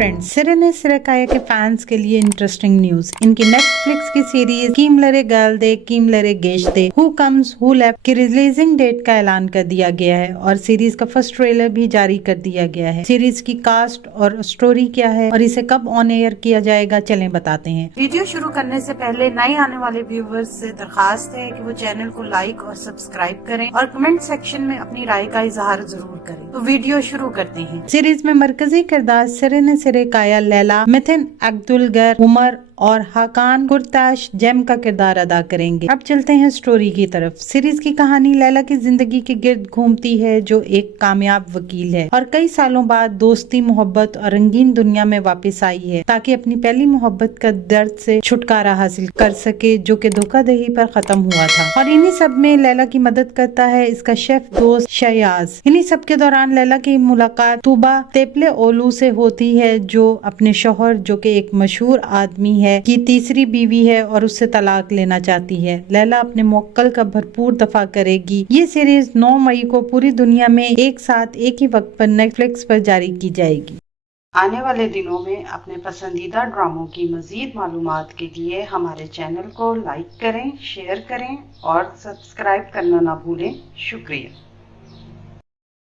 Friends, सिरेने सिरकाया के fans के लिए इंटरेस्टिंग न्यूज। इनकी नेटफ्लिक्स की सीरीज कीमलरे गर्लदे कीमलरे गेशदे हु कम्स हु लेफ्ट की रिलीजिंग डेट का ऐलान कर दिया गया है और सीरीज का फर्स्ट ट्रेलर भी जारी कर दिया गया है। सीरीज की कास्ट और स्टोरी क्या है और इसे कब ऑन एयर किया जाएगा, चलें बताते हैं। वीडियो शुरू करने से पहले नए आने वाले व्यूवर्स से दरखास्त है कि वो चैनल को लाइक और सब्सक्राइब करें और कमेंट सेक्शन में अपनी राय का इजहार जरूर करें। तो वीडियो शुरू करते हैं। सीरीज में मरकजी किरदार सिरेने सिरकाया लैला, मिथिन अब्दुलगर, उमर और हाकान कुरताश जेम का किरदार अदा करेंगे। अब चलते हैं स्टोरी की तरफ। सीरीज की कहानी लैला की जिंदगी के गिर्द घूमती है, जो एक कामयाब वकील है और कई सालों बाद दोस्ती, मोहब्बत और रंगीन दुनिया में वापस आई है ताकि अपनी पहली मोहब्बत का दर्द से छुटकारा हासिल कर सके, जो कि धोखाधड़ी पर खत्म हुआ था। और इन्हीं सब में लैला की मदद करता है इसका शेफ दोस्त शयाज। इन्हीं सब के दौरान लैला की मुलाकात तूबा तेपले ओलू से होती है, जो अपने शौहर, जो कि एक मशहूर आदमी है, की तीसरी बीवी है और उससे तलाक लेना चाहती है। लैला अपने मुवक्किल का भरपूर दफा करेगी। ये सीरीज 9 मई को पूरी दुनिया में एक साथ एक ही वक्त पर नेटफ्लिक्स पर जारी की जाएगी। आने वाले दिनों में अपने पसंदीदा ड्रामों की मजीद मालूमात के लिए हमारे चैनल को लाइक करें, शेयर करें और सब्सक्राइब करना ना भूलें। शुक्रिया।